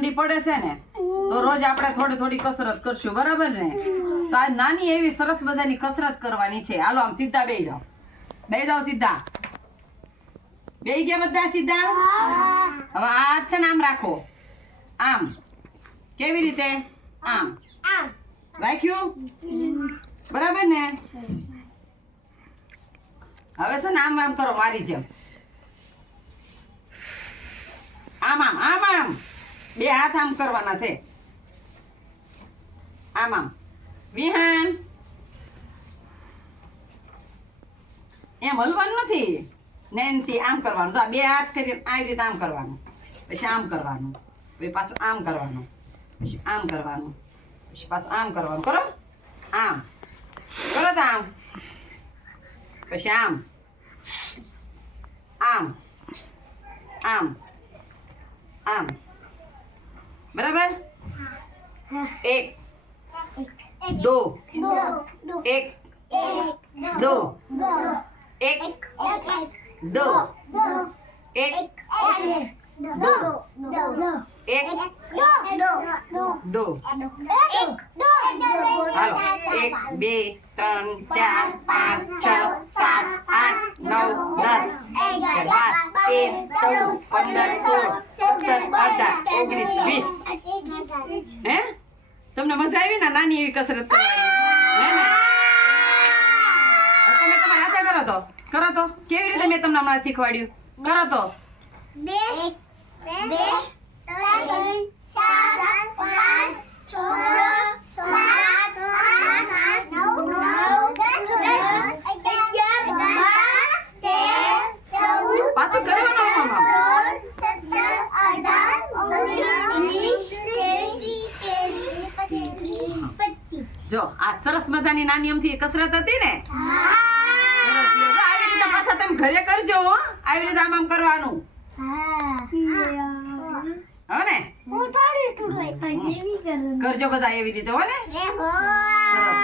ઠંડી પડે છે ને તો રોજ આપણે થોડી થોડી કસરત કરશું, બરાબર ને? તો આ નાની એવી સરસ મજાની કસરત કરવાની છે. હાલો આમ સીધા બેહી જાઓ, બેહી જાઓ સીધા. બેહી ગયા બધા સીધા? હવે આ છે ને આમ રાખો, આમ. કેવી રીતે? આમ રાખ્યું, બરાબર ને? હવે છે ને આમ આમ કરો મારી જેમ, આમ આમ આમ આમ. બે હાથ આમ કરવાના છે, આમ આમ. વિહાન એમ હલવાનું નથી. નેન્સી આમ કરવાનું. તો આ બે હાથ કરીને આવી રીતે આમ કરવાનું, પછી આમ કરવાનું, પછી પાછું આમ કરવાનું, પછી આમ કરવાનું, પછી પાછું આમ કરવાનું. કરો આમ, કરો તો આમ, પછી આમ આમ આમ આમ, બરાબર? એક दो एक दो एक दो एक दो एक दो. હાલો 1 2 3 4 5 6 7 8 9 10 11 13 14 15 16 17 18 19 20. હે તમને મજા આવી ને નાની એવી કસરત કરવાની? હે ને? તમે તમારા હાથે કરો તો કેવી રીતે મેં તમને હમણાં શીખવાડ્યું? કરો તો. 2 3 4 5 6 7 8 9 10 પાછું કરવાનું આમ આમ. 17 જો આ સરસ મજાની નાની અમથી કસરત હતી ને? સરસ લ્યો. જો આવી રીતે પાછા તમે ઘરે કરજો હો. આવી રીતે આમ આમ કરવાનું. હો ને? કરજો બધા એવી રીતે, હો ને? સરસ.